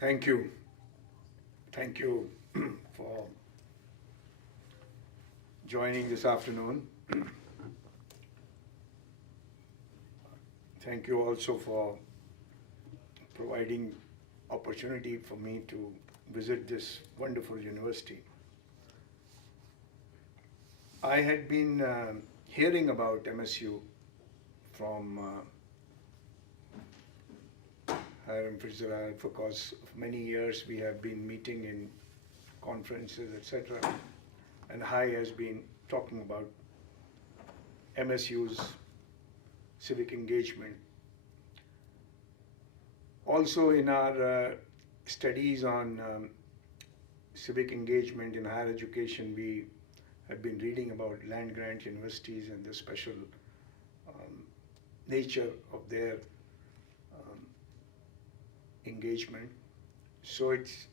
Thank you. Thank you for joining this afternoon. Thank you also for providing opportunity for me to visit this wonderful university. I had been hearing about MSU from Hiram Fitzgerald because of many years we have been meeting in conferences, etc. And Hai has been talking about MSU's civic engagement. Also in our studies on civic engagement in higher education, we have been reading about land-grant universities and the special nature of their engagement. So it's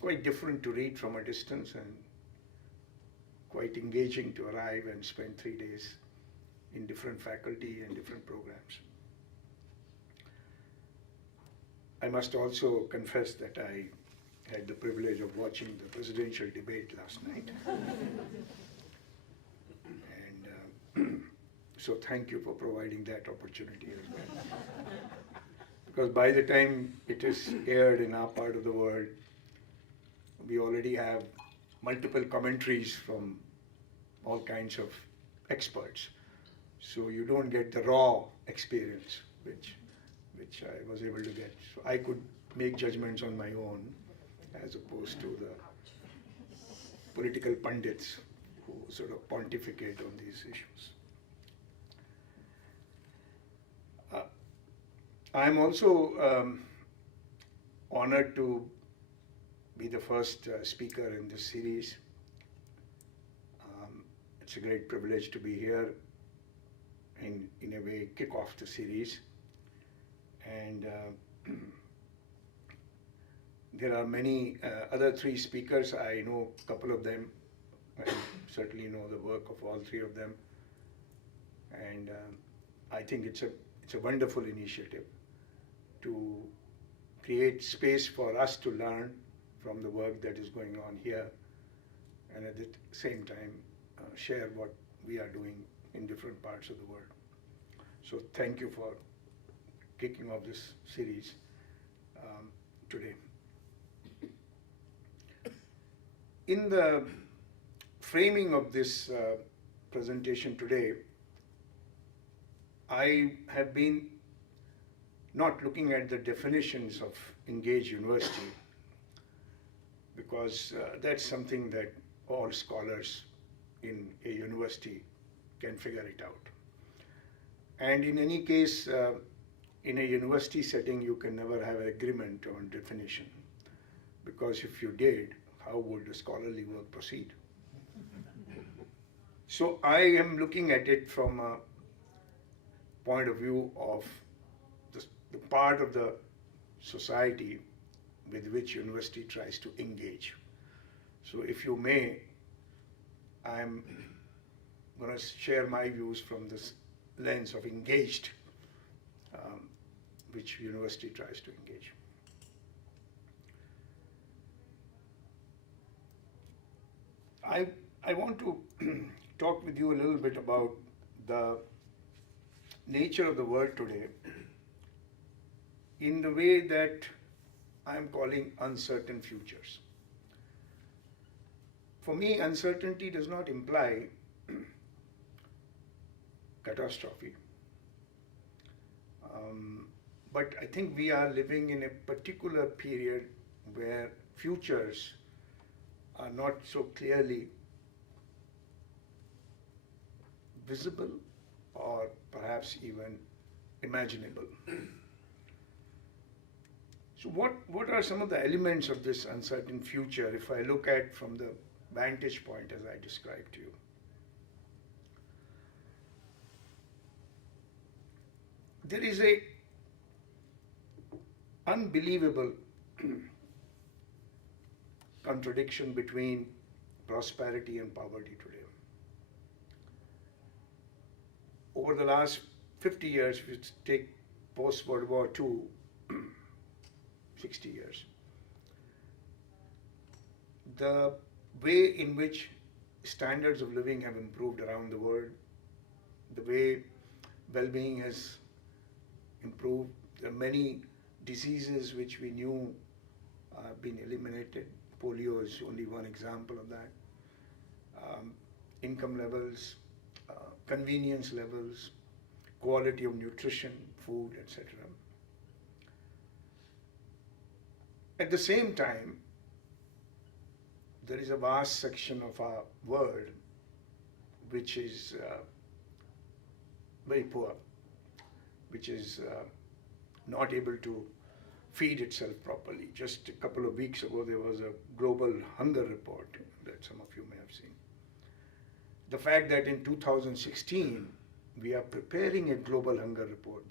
quite different to read from a distance and quite engaging to arrive and spend 3 days in different faculty and different programs. I must also confess that I had the privilege of watching the presidential debate last night. And so thank you for providing that opportunity as well. Because by the time it is aired in our part of the world, we already have multiple commentaries from all kinds of experts. So you don't get the raw experience, which I was able to get. So I could make judgments on my own as opposed to the political pundits who sort of pontificate on these issues. I'm also honored to be the first speaker in this series. It's a great privilege to be here and in a way kick off the series. And there are many other 3 speakers. I know a couple of them. I certainly know the work of all 3 of them. And I think it's a wonderful initiative to create space for us to learn from the work that is going on here, and at the same time share what we are doing in different parts of the world. So thank you for kicking off this series today. In the framing of this presentation today, I have been not looking at the definitions of engaged university, because that's something that all scholars in a university can figure it out. And in any case, in a university setting, you can never have an agreement on definition, because if you did, how would the scholarly work proceed? So I am looking at it from a point of view of the part of the society with which university tries to engage. So if you may, I'm going to share my views from this lens of engaged, which university tries to engage. I want to talk with you a little bit about the nature of the world today in the way that I'm calling uncertain futures. For me, uncertainty does not imply catastrophe. But I think we are living in a particular period where futures are not so clearly visible or perhaps even imaginable. So what are some of the elements of this uncertain future if I look at from the vantage point as I described to you? There is a unbelievable contradiction between prosperity and poverty today. Over the last 50 years, if you take post-World War II, 60 years. The way in which standards of living have improved around the world, the way well-being has improved, there are many diseases which we knew have been eliminated. Polio is only one example of that. Income levels, convenience levels, quality of nutrition, food, etc. At the same time, there is a vast section of our world which is very poor, which is not able to feed itself properly. Just a couple of weeks ago, there was a global hunger report that some of you may have seen. The fact that in 2016, we are preparing a global hunger report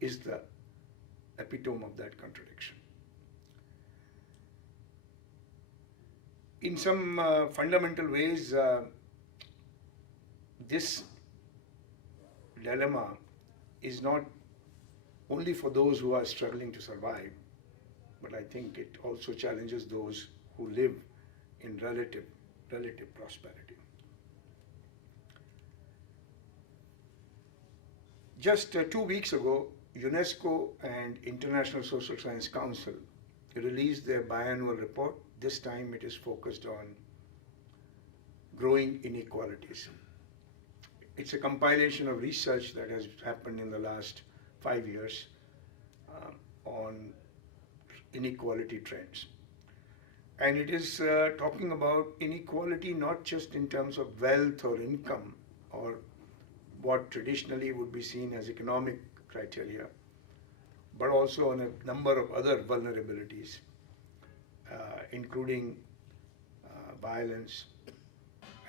is the epitome of that contradiction. In some fundamental ways, this dilemma is not only for those who are struggling to survive, but I think it also challenges those who live in relative prosperity. Just 2 weeks ago, UNESCO and International Social Science Council released their biannual report. This time it is focused on growing inequalities. It's a compilation of research that has happened in the last 5 years on inequality trends. And it is talking about inequality not just in terms of wealth or income or what traditionally would be seen as economic criteria, but also on a number of other vulnerabilities, including violence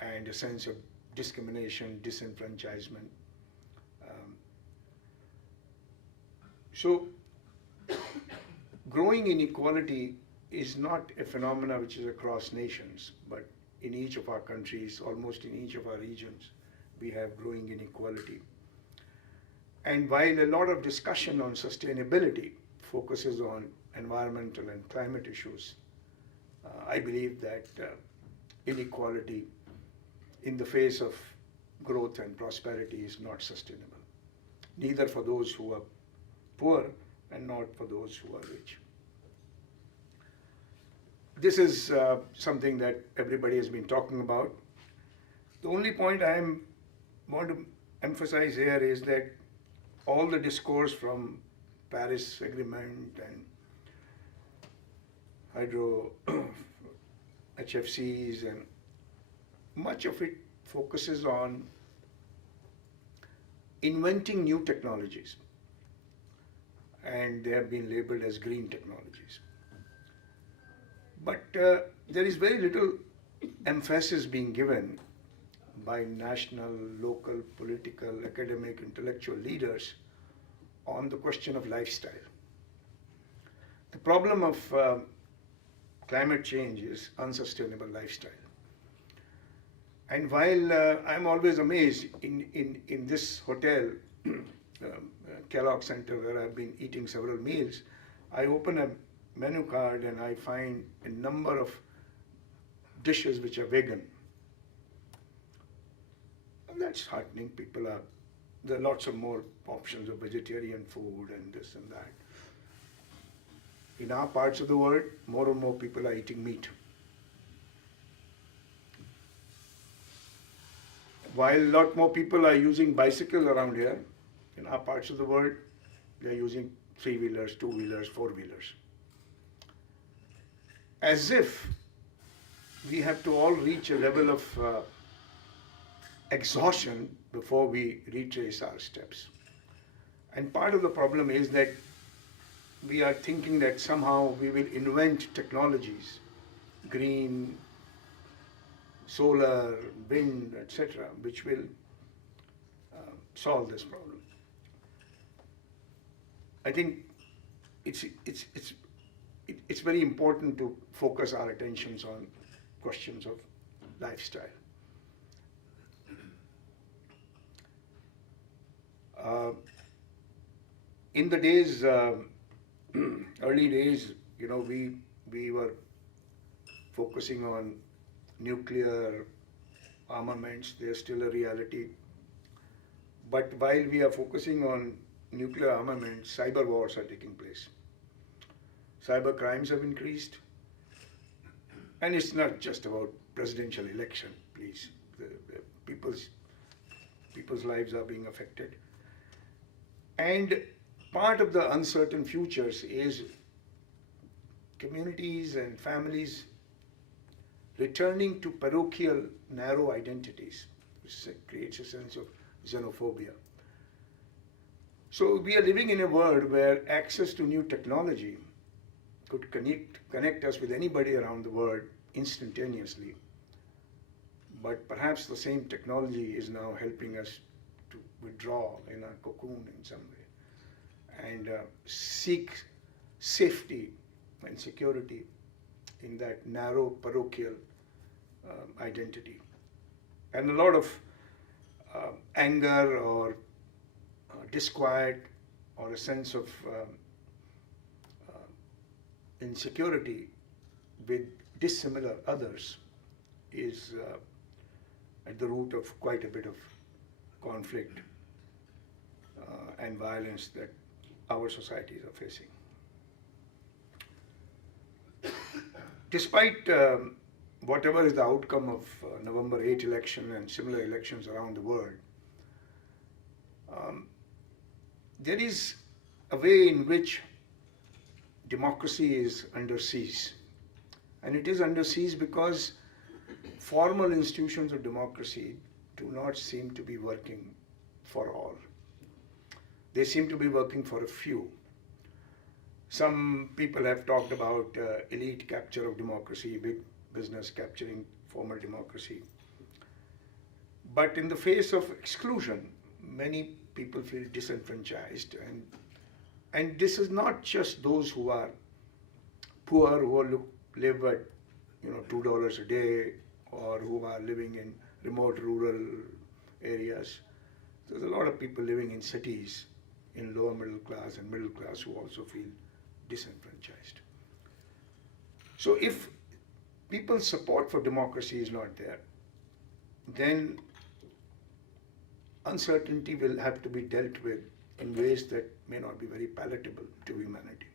and a sense of discrimination, disenfranchisement. So growing inequality is not a phenomena which is across nations, but in each of our countries, almost in each of our regions, we have growing inequality. And while a lot of discussion on sustainability focuses on environmental and climate issues, I believe that inequality in the face of growth and prosperity is not sustainable, neither for those who are poor and not for those who are rich. This is something that everybody has been talking about. The only point I want to emphasize here is that all the discourse from Paris Agreement and hydro HFCs and much of it focuses on inventing new technologies, and they have been labeled as green technologies. But there is very little emphasis being given by national, local, political, academic, intellectual leaders on the question of lifestyle. The problem of climate change is unsustainable lifestyle. And while I'm always amazed in this hotel, Kellogg Center, where I've been eating several meals, I open a menu card and I find a number of dishes which are vegan. And that's heartening. There are lots of more options of vegetarian food and this and that. In our parts of the world, more and more people are eating meat. While a lot more people are using bicycles around here, in our parts of the world, they are using three-wheelers, two-wheelers, four-wheelers. As if we have to all reach a level of exhaustion before we retrace our steps. And part of the problem is that we are thinking that somehow we will invent technologies, green, solar, wind, etc., which will solve this problem. I think it's very important to focus our attentions on questions of lifestyle. In the days early days, we were focusing on nuclear armaments. They're still a reality. But while we are focusing on nuclear armaments, cyber wars are taking place. Cyber crimes have increased. And it's not just about presidential election, please. The people's lives are being affected. And part of the uncertain futures is communities and families returning to parochial, narrow identities, which creates a sense of xenophobia. So we are living in a world where access to new technology could connect us with anybody around the world instantaneously. But perhaps the same technology is now helping us to withdraw in a cocoon in some way and seek safety and security in that narrow parochial identity. And a lot of anger or disquiet or a sense of insecurity with dissimilar others is at the root of quite a bit of conflict and violence that our societies are facing. Despite whatever is the outcome of November 8 election and similar elections around the world, there is a way in which democracy is under siege. And it is under siege because formal institutions of democracy do not seem to be working for all. They seem to be working for a few. Some people have talked about elite capture of democracy, big business capturing formal democracy. But in the face of exclusion, many people feel disenfranchised. And this is not just those who are poor, who live at $2 a day, or who are living in remote rural areas. There's a lot of people living in cities, in lower middle class and middle class, who also feel disenfranchised. So if people's support for democracy is not there, then uncertainty will have to be dealt with in ways that may not be very palatable to humanity.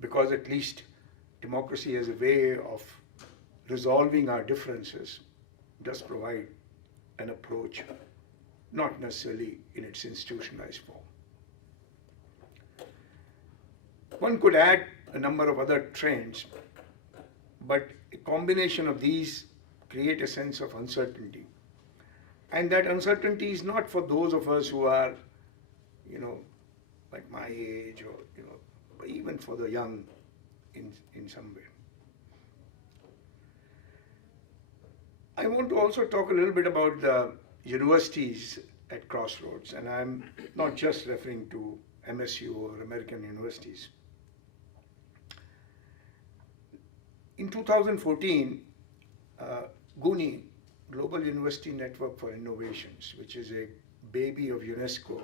Because at least democracy as a way of resolving our differences does provide an approach, not necessarily in its institutionalized form. One could add a number of other trends, but a combination of these create a sense of uncertainty. And that uncertainty is not for those of us who are, like my age, or, even for the young in some way. I want to also talk a little bit about the universities at crossroads, and I'm not just referring to MSU or American universities. In 2014, GUNI, Global University Network for Innovations, which is a baby of UNESCO,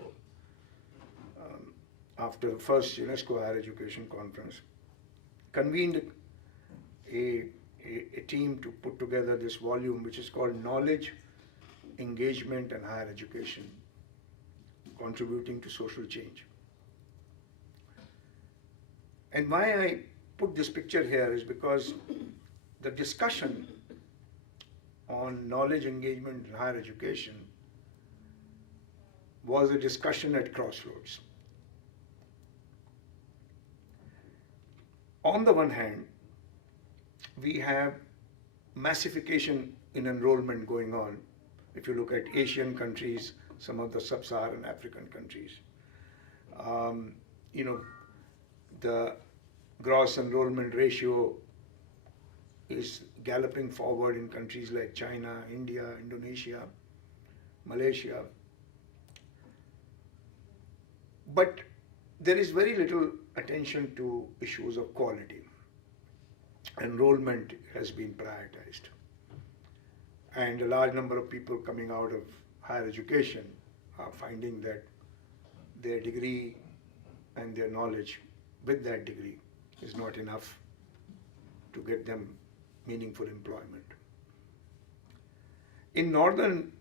after the first UNESCO Higher Education Conference, convened a team to put together this volume, which is called Knowledge, Engagement and Higher Education, Contributing to Social Change. And why I put this picture here is because the discussion on knowledge, engagement, and higher education was a discussion at crossroads. On the one hand, we have massification in enrollment going on. If you look at Asian countries, some of the sub-Saharan African countries, the gross enrollment ratio is galloping forward in countries like China, India, Indonesia, Malaysia. But there is very little attention to issues of quality. Enrollment has been prioritized. And a large number of people coming out of higher education are finding that their degree and their knowledge with that degree is not enough to get them meaningful employment. In northern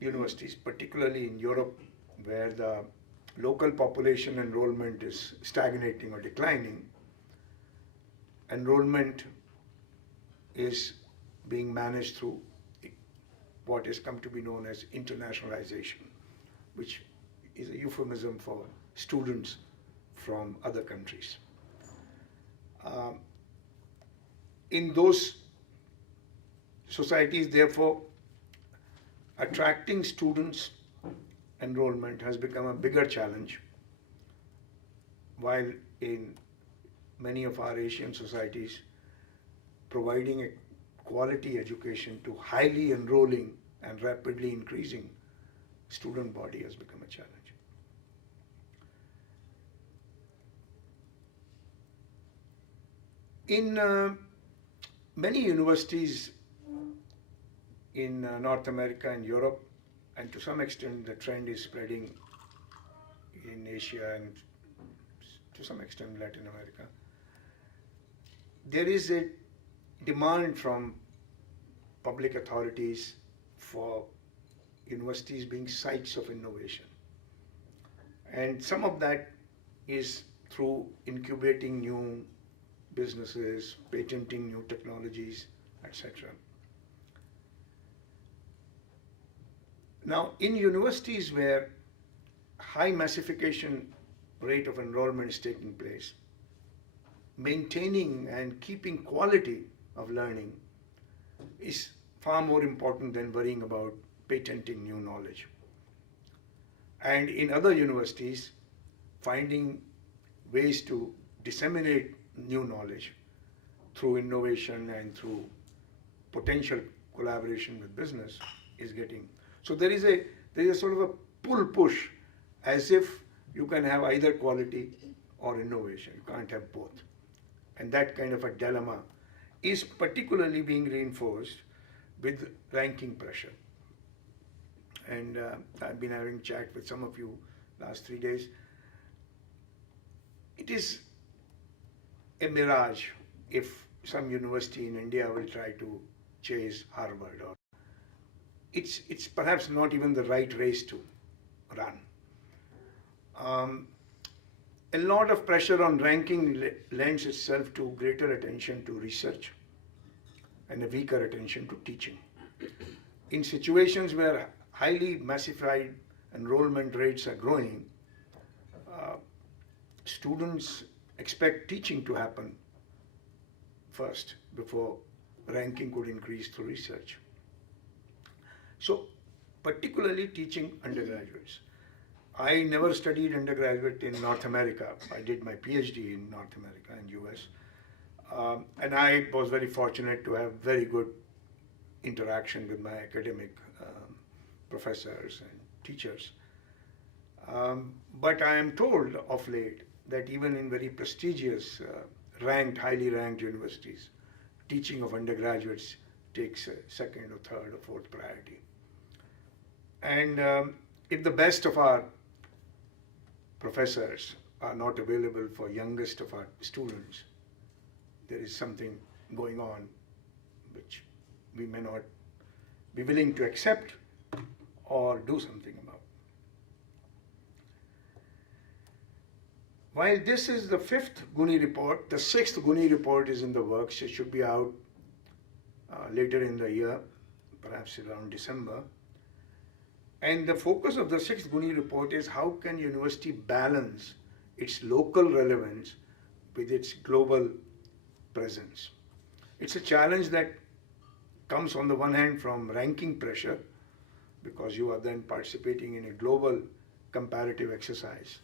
universities, particularly in Europe, where the local population enrollment is stagnating or declining, enrollment is being managed through what has come to be known as internationalization, which is a euphemism for students from other countries. In those societies, therefore, attracting students enrollment has become a bigger challenge, while in many of our Asian societies, providing a quality education to highly enrolling and rapidly increasing student body has become a challenge. In many universities in North America and Europe, and to some extent the trend is spreading in Asia and to some extent Latin America, there is a demand from public authorities for universities being sites of innovation. And some of that is through incubating new businesses, patenting new technologies, etc. Now, in universities where high massification rate of enrollment is taking place, maintaining and keeping quality of learning is far more important than worrying about patenting new knowledge. And in other universities, finding ways to disseminate new knowledge through innovation and through potential collaboration with business is getting. So there is a sort of a pull-push, as if you can have either quality or innovation. You can't have both. And that kind of a dilemma is particularly being reinforced with ranking pressure. And I've been having chat with some of you last 3 days. It is a mirage if some university in India will try to chase Harvard, or it's perhaps not even the right race to run. A lot of pressure on ranking lends itself to greater attention to research and a weaker attention to teaching. In situations where highly massified enrollment rates are growing, students expect teaching to happen first before ranking could increase through research. So, particularly teaching undergraduates. I never studied undergraduate in North America. I did my PhD in North America and US. And I was very fortunate to have very good interaction with my academic professors and teachers. But I am told of late that even in very prestigious, highly ranked universities, teaching of undergraduates takes a second or third or fourth priority. And if the best of our professors are not available for youngest of our students, there is something going on which we may not be willing to accept or do something about. While this is the 5th Guni report, the 6th Guni report is in the works. It should be out later in the year, perhaps around December. And the focus of the 6th Guni report is how can university balance its local relevance with its global presence. It's a challenge that comes on the one hand from ranking pressure, because you are then participating in a global comparative exercise.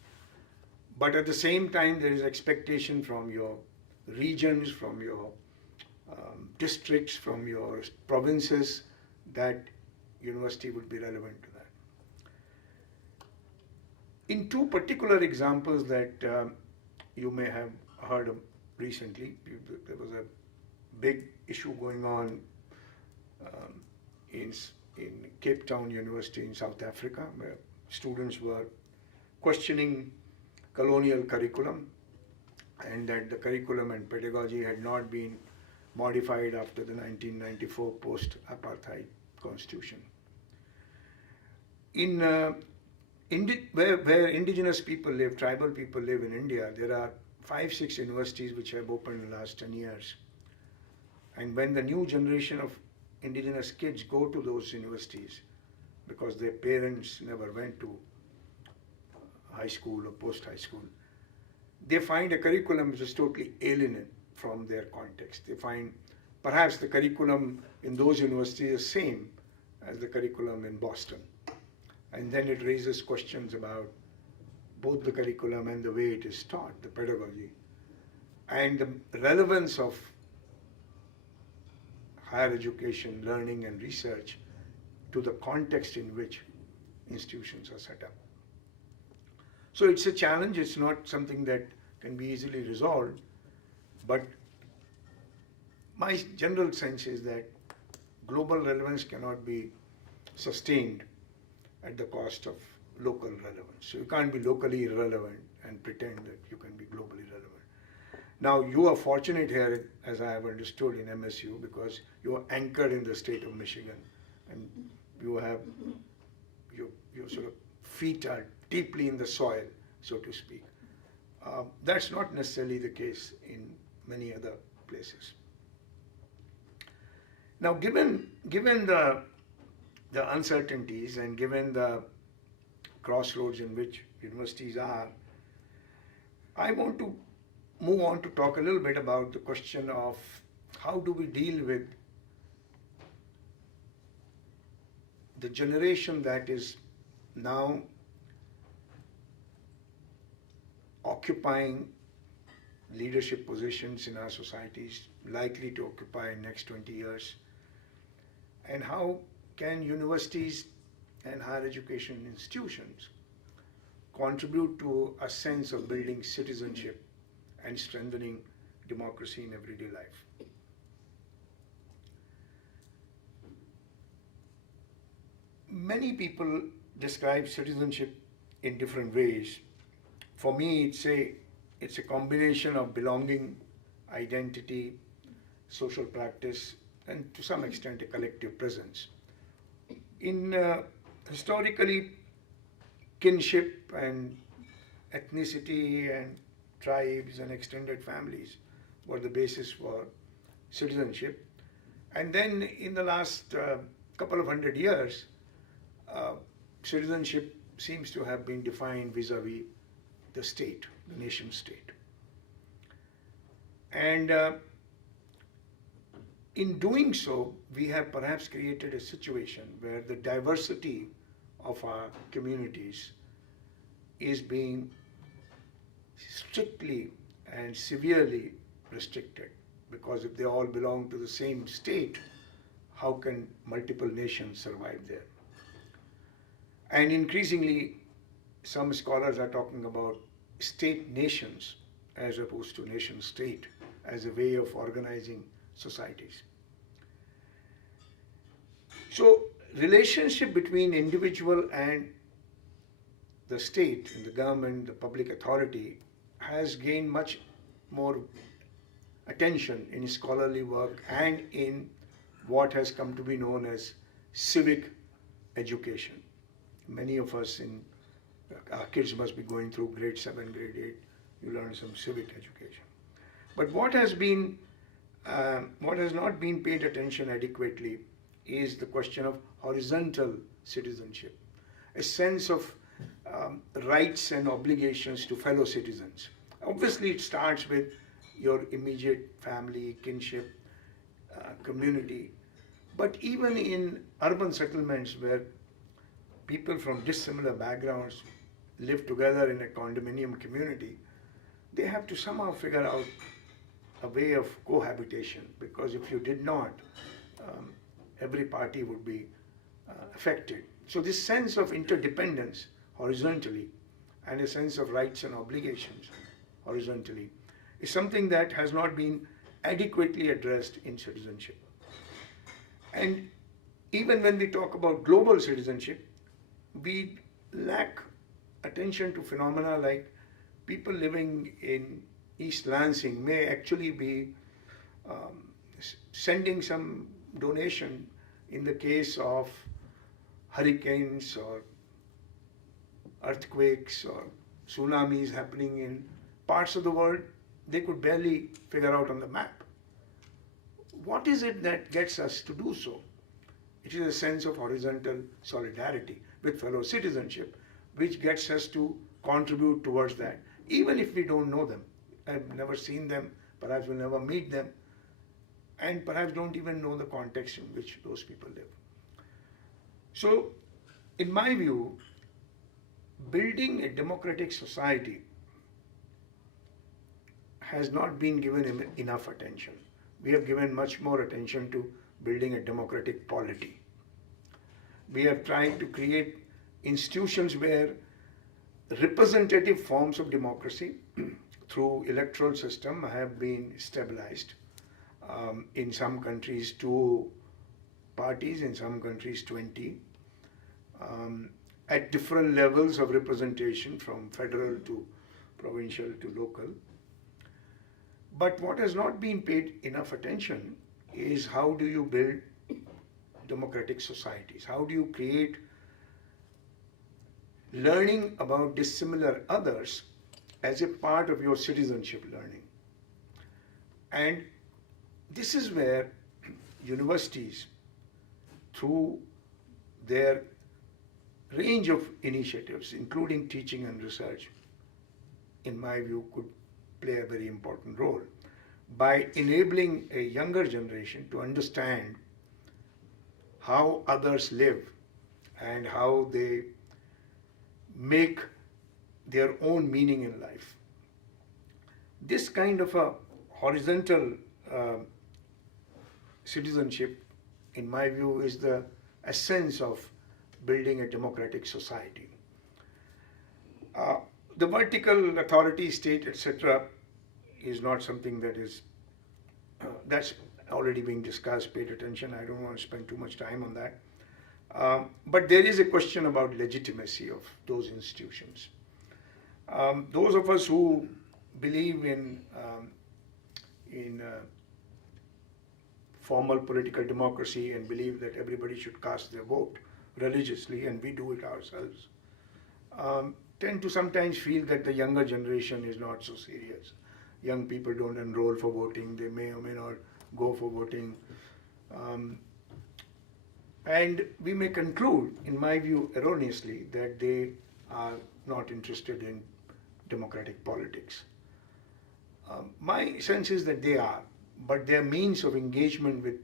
But at the same time, there is expectation from your regions, from your districts, from your provinces, that university would be relevant to that. In two particular examples that you may have heard of recently, there was a big issue going on in Cape Town University in South Africa, where students were questioning colonial curriculum, and that the curriculum and pedagogy had not been modified after the 1994 post-apartheid constitution. Where indigenous people live, tribal people live in India, there are 5-6 universities which have opened in the last 10 years. And when the new generation of indigenous kids go to those universities, because their parents never went to high school or post-high school, they find a curriculum which is totally alien from their context. They find perhaps the curriculum in those universities is the same as the curriculum in Boston. And then it raises questions about both the curriculum and the way it is taught, the pedagogy, and the relevance of higher education, learning and research to the context in which institutions are set up. So it's a challenge, it's not something that can be easily resolved, but my general sense is that global relevance cannot be sustained at the cost of local relevance. So you can't be locally irrelevant and pretend that you can be globally relevant. Now you are fortunate here, as I have understood, in MSU, because you are anchored in the state of Michigan, and you have your sort of feet are deeply in the soil, so to speak. That's not necessarily the case in many other places. Now, given the uncertainties and given the crossroads in which universities are, I want to move on to talk a little bit about the question of how do we deal with the generation that is now occupying leadership positions in our societies, likely to occupy in next 20 years, and how can universities and higher education institutions contribute to a sense of building citizenship and strengthening democracy in everyday life. Many people describe citizenship in different ways. For me, it's a combination of belonging, identity, social practice, and to some extent a collective presence. Historically, kinship and ethnicity and tribes and extended families were the basis for citizenship. And then in the last couple of hundred years, citizenship seems to have been defined vis-a-vis the state, the nation state. And in doing so, we have perhaps created a situation where the diversity of our communities is being strictly and severely restricted, because if they all belong to the same state, how can multiple nations survive there? And increasingly, some scholars are talking about state nations as opposed to nation state as a way of organizing societies. So, relationship between individual and the state, and the government, the public authority, has gained much more attention in scholarly work and in what has come to be known as civic education. Many of us our kids must be going through grade 7, grade 8, you learn some civic education. But what has not been paid attention adequately is the question of horizontal citizenship, a sense of rights and obligations to fellow citizens. Obviously, it starts with your immediate family, kinship, community. But even in urban settlements where people from dissimilar backgrounds live together in a condominium community, they have to somehow figure out a way of cohabitation, because if you did not, every party would be affected. So this sense of interdependence horizontally and a sense of rights and obligations horizontally is something that has not been adequately addressed in citizenship. And even when we talk about global citizenship, we lack attention to phenomena like people living in East Lansing may actually be sending some donation in the case of hurricanes or earthquakes or tsunamis happening in parts of the world they could barely figure out on the map. What is it that gets us to do so? It is a sense of horizontal solidarity with fellow citizenship, which gets us to contribute towards that, even if we don't know them. I've never seen them, perhaps we'll never meet them, and perhaps don't even know the context in which those people live. So, in my view, building a democratic society has not been given enough attention. We have given much more attention to building a democratic polity. We have tried to create institutions where representative forms of democracy through electoral system have been stabilized. In some countries 2 parties, in some countries 20, at different levels of representation from federal to provincial to local. But what has not been paid enough attention is how do you build democratic societies? How do you create learning about dissimilar others as a part of your citizenship learning? And this is where universities, through their range of initiatives, including teaching and research, in my view, could play a very important role by enabling a younger generation to understand how others live and how they make their own meaning in life. This kind of a horizontal citizenship, in my view, is the essence of building a democratic society. The vertical authority, state, etc., is not something that is, that's already being discussed, paid attention. I don't want to spend too much time on that. But there is a question about legitimacy of those institutions. Those of us who believe in formal political democracy and believe that everybody should cast their vote religiously, and we do it ourselves, tend to sometimes feel that the younger generation is not so serious. Young people don't enroll for voting, they may or may not go for voting. And we may conclude, in my view, erroneously, that they are not interested in democratic politics. My sense is that they are, but their means of engagement with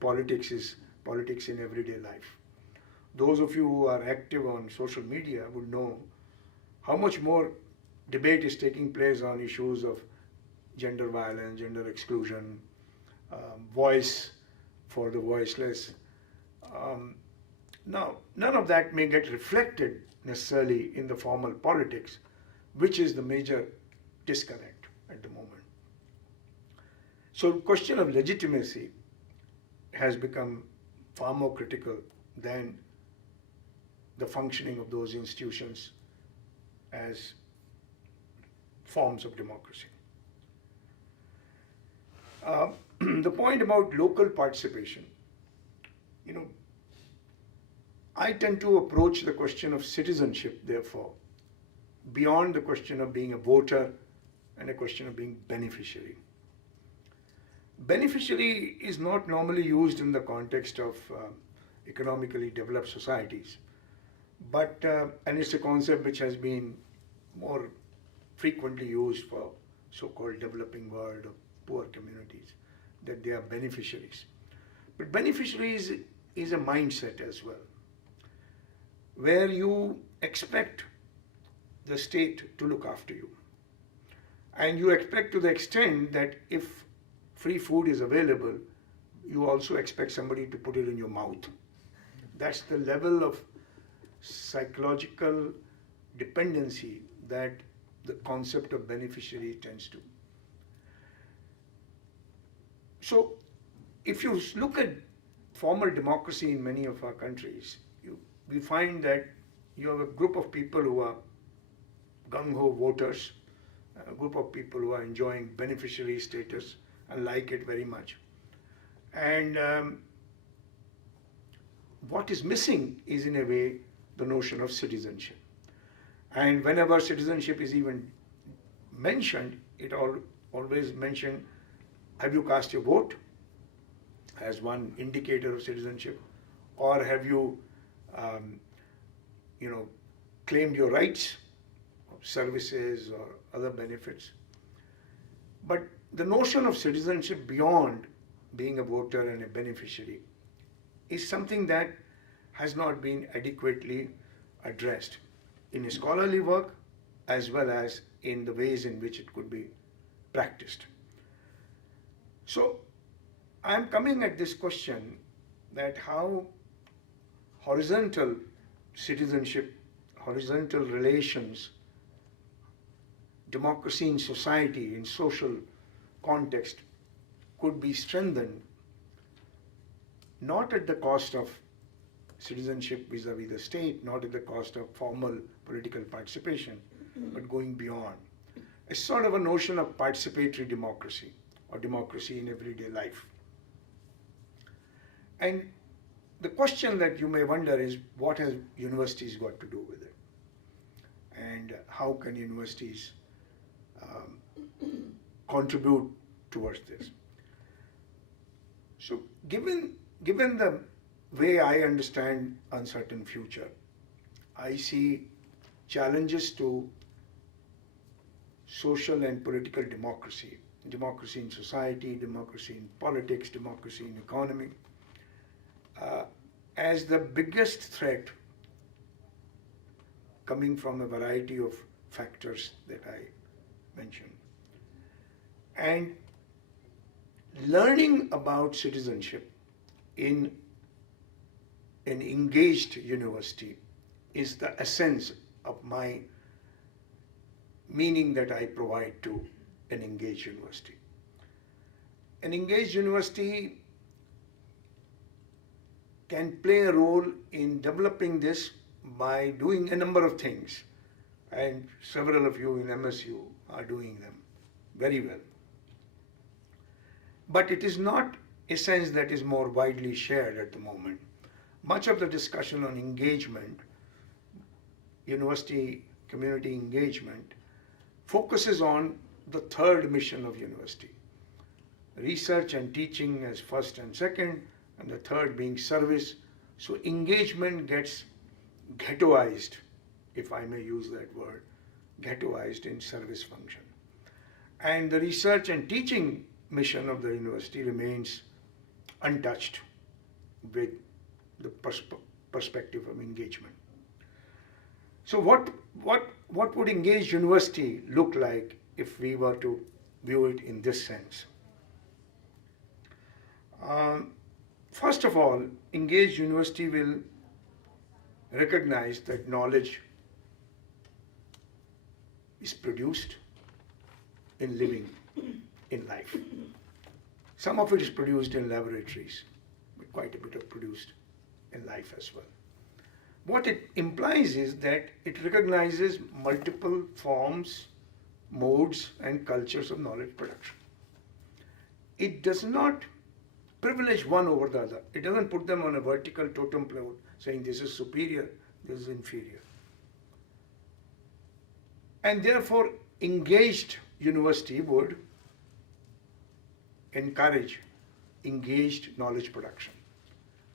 politics is politics in everyday life. Those of you who are active on social media would know how much more debate is taking place on issues of gender violence, gender exclusion, voice for the voiceless. Now, none of that may get reflected necessarily in the formal politics, which is the major disconnect at the moment. So the question of legitimacy has become far more critical than the functioning of those institutions as forms of democracy. The point about local participation, I tend to approach the question of citizenship, therefore, beyond the question of being a voter and a question of being beneficiary. Beneficiary is not normally used in the context of economically developed societies, but and it's a concept which has been more frequently used for so-called developing world or poor communities, that they are beneficiaries. But beneficiaries is a mindset as well, where you expect the state to look after you. And you expect to the extent that if free food is available, you also expect somebody to put it in your mouth. That's the level of psychological dependency that the concept of beneficiary tends to. So, if you look at formal democracy in many of our countries, we find that you have a group of people who are gung-ho voters, a group of people who are enjoying beneficiary status and like it very much. And what is missing is, in a way, the notion of citizenship. And whenever citizenship is even mentioned, it always mentioned, have you cast your vote as one indicator of citizenship, or have you, claimed your rights of services or other benefits. But the notion of citizenship beyond being a voter and a beneficiary is something that has not been adequately addressed in scholarly work as well as in the ways in which it could be practiced. So I'm coming at this question that how horizontal citizenship, horizontal relations, democracy in society, in social context could be strengthened, not at the cost of citizenship vis-a-vis the state, not at the cost of formal political participation, but going beyond. It's sort of a notion of participatory democracy or democracy in everyday life. And the question that you may wonder is, what has universities got to do with it? And how can universities contribute towards this? So given the way I understand uncertain future, I see challenges to social and political democracy, democracy in society, democracy in politics, democracy in economy, as the biggest threat coming from a variety of factors that I mentioned. And learning about citizenship in an engaged university is the essence of my meaning that I provide to an engaged university. An engaged university can play a role in developing this by doing a number of things, and several of you in MSU are doing them very well. But it is not a sense that is more widely shared at the moment. Much of the discussion on engagement, university community engagement, focuses on the third mission of university. Research and teaching as first and second, and the third being service. So engagement gets ghettoized, if I may use that word, ghettoized in service function. And the research and teaching mission of the university remains untouched with the perspective of engagement. So what would engaged university look like if we were to view it in this sense? First of all, engaged university will recognize that knowledge is produced in living, in life. Some of it is produced in laboratories, but quite a bit of produced in life as well. What it implies is that it recognizes multiple forms, modes, and cultures of knowledge production. It does not privilege one over the other. It doesn't put them on a vertical totem pole saying this is superior, this is inferior. And therefore, engaged university would encourage engaged knowledge production.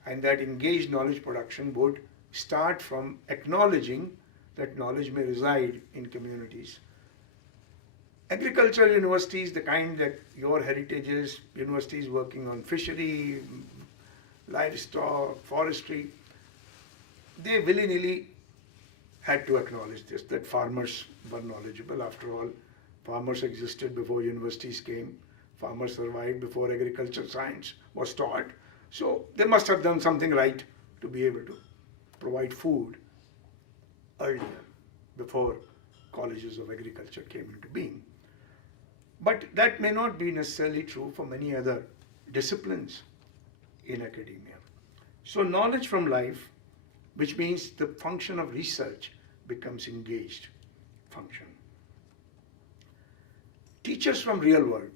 And that engaged knowledge production would start from acknowledging that knowledge may reside in communities. Agricultural universities, the kind that your heritage is, universities working on fishery, livestock, forestry, they willy-nilly had to acknowledge this, that farmers were knowledgeable. After all, farmers existed before universities came. Farmers survived before agriculture science was taught. So they must have done something right to be able to provide food earlier, before colleges of agriculture came into being. But that may not be necessarily true for many other disciplines in academia. So knowledge from life, which means the function of research, becomes engaged function. Teachers from real world.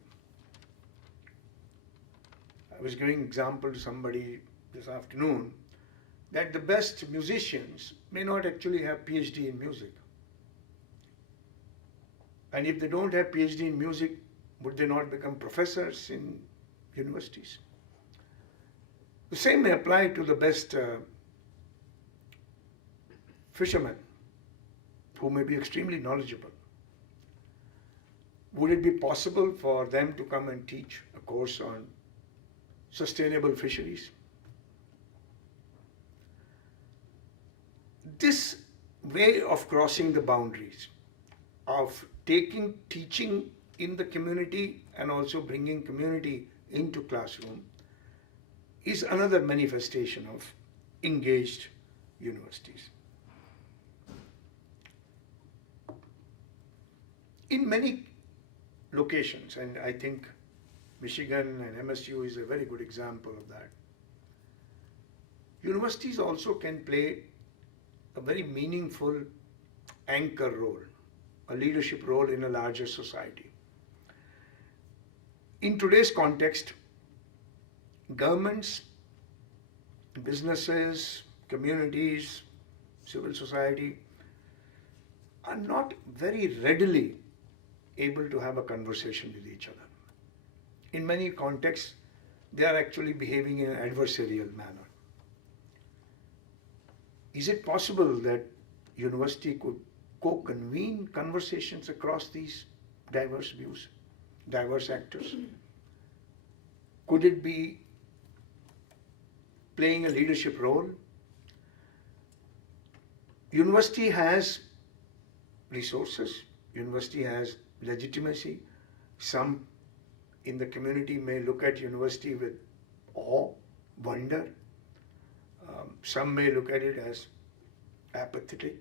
I was giving example to somebody this afternoon that the best musicians may not actually have PhD in music. And if they don't have PhD in music, would they not become professors in universities? The same may apply to the best fishermen who may be extremely knowledgeable. Would it be possible for them to come and teach a course on sustainable fisheries? This way of crossing the boundaries, of taking teaching in the community and also bringing community into classroom, is another manifestation of engaged universities. In many locations, and I think Michigan and MSU is a very good example of that, universities also can play a very meaningful anchor role, a leadership role in a larger society. In today's context, governments, businesses, communities, civil society are not very readily able to have a conversation with each other. In many contexts, they are actually behaving in an adversarial manner. Is it possible that university could co-convene conversations across these diverse views, diverse actors? Could it be playing a leadership role? University has resources, university has legitimacy. Some in the community may look at university with awe, wonder. Some may look at it as apathetic.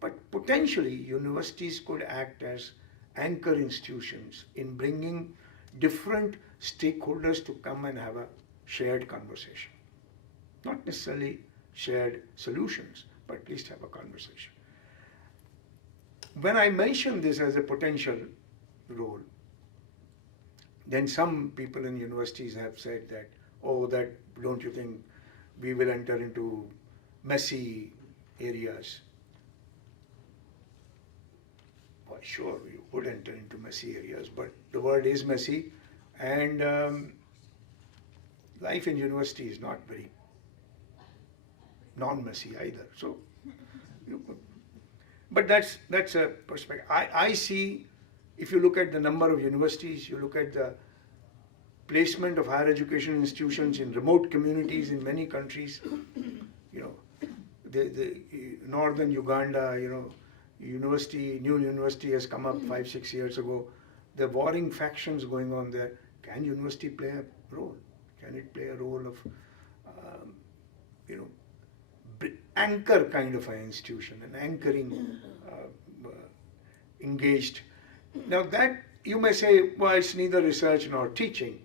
But potentially universities could act as anchor institutions in bringing different stakeholders to come and have a shared conversation. Not necessarily shared solutions, but at least have a conversation. When I mention this as a potential role, then some people in universities have said that, oh, that don't you think we will enter into messy areas? Well, sure, we would enter into messy areas, but the world is messy, and life in university is not very non-messy either. So, but that's a perspective. I see, if you look at the number of universities, you look at the placement of higher education institutions in remote communities in many countries, the northern Uganda, new university has come up 5-6 years ago. The warring factions going on there. Can university play a role? Can it play a role of, anchor kind of an institution, an anchoring, engaged? Now that you may say, well, it's neither research nor teaching.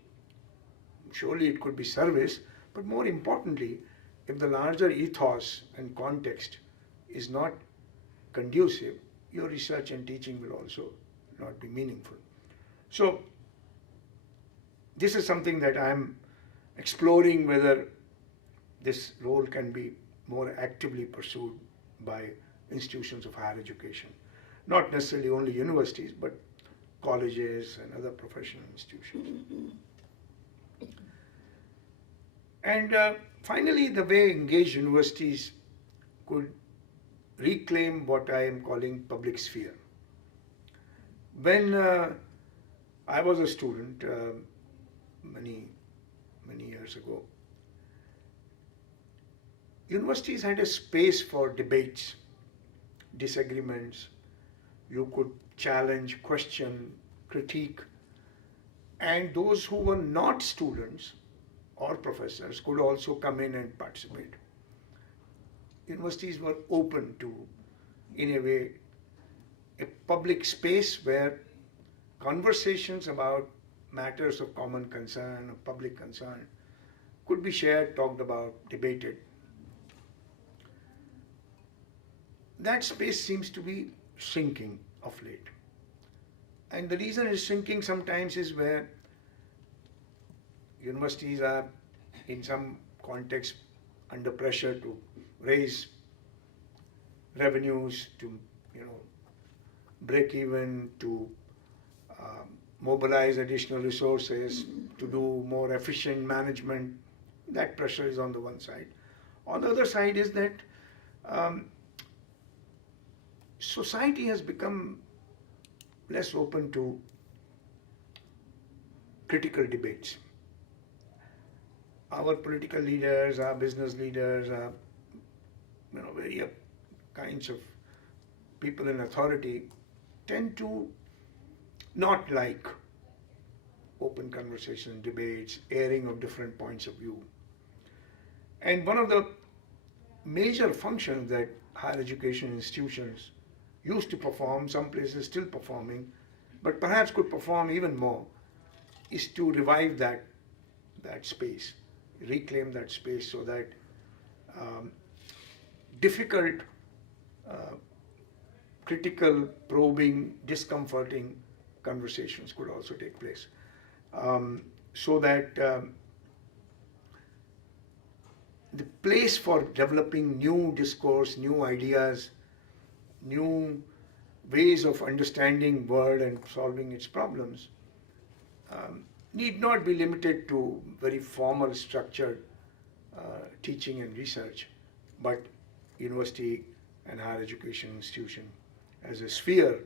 Surely it could be service, but more importantly, if the larger ethos and context is not conducive, your research and teaching will also not be meaningful. So this is something that I'm exploring, whether this role can be more actively pursued by institutions of higher education. Not necessarily only universities, but colleges and other professional institutions. And finally, the way engaged universities could reclaim what I am calling public sphere. When I was a student many years ago, universities had a space for debates, disagreements. You could challenge, question, critique, and those who were not students or professors could also come in and participate. Universities were open to, in a way, a public space where conversations about matters of common concern, of public concern, could be shared, talked about, debated. That space seems to be shrinking of late. And the reason it's shrinking sometimes is where universities are in some context under pressure to raise revenues, to break even, to mobilize additional resources, to do more efficient management. That pressure is on the one side. On the other side is that society has become less open to critical debates. Our political leaders, our business leaders, our various kinds of people in authority tend to not like open conversation, debates, airing of different points of view. And one of the major functions that higher education institutions used to perform, some places still performing, but perhaps could perform even more, is to revive that space, reclaim that space so that difficult, critical, probing, discomforting conversations could also take place. So that the place for developing new discourse, new ideas, new ways of understanding world and solving its problems need not be limited to very formal structured teaching and research, but university and higher education institution as a sphere,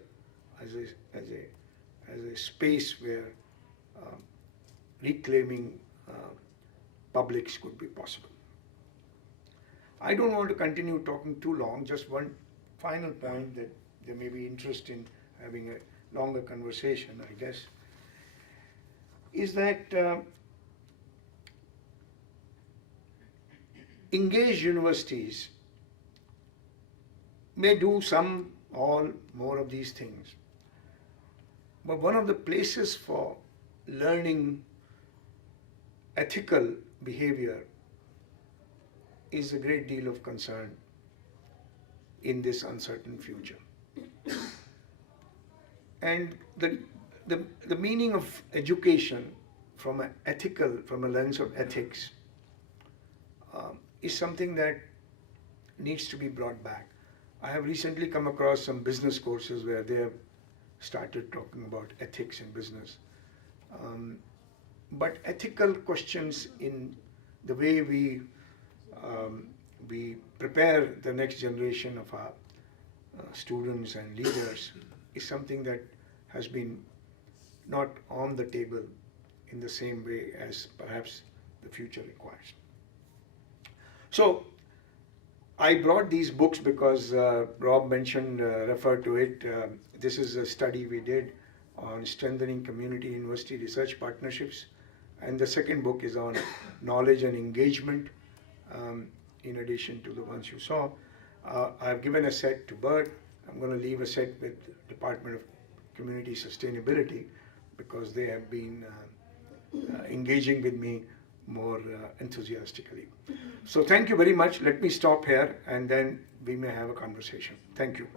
as a space where reclaiming publics could be possible. I don't want to continue talking too long, just one final point that there may be interest in having a longer conversation, I guess, is that engaged universities may do some, all, more of these things. But one of the places for learning ethical behavior is a great deal of concern in this uncertain future. And the meaning of education from a lens of ethics is something that needs to be brought back. I have recently come across some business courses where they have started talking about ethics in business. But ethical questions in the way we prepare the next generation of our students and leaders is something that has been not on the table in the same way as perhaps the future requires. So I brought these books because Rob referred to it. This is a study we did on strengthening community-university research partnerships. And the second book is on knowledge and engagement, in addition to the ones you saw. I've given a set to Bert. I'm going to leave a set with Department of Community Sustainability because they have been engaging with me more enthusiastically. So thank you very much. Let me stop here and then we may have a conversation. Thank you.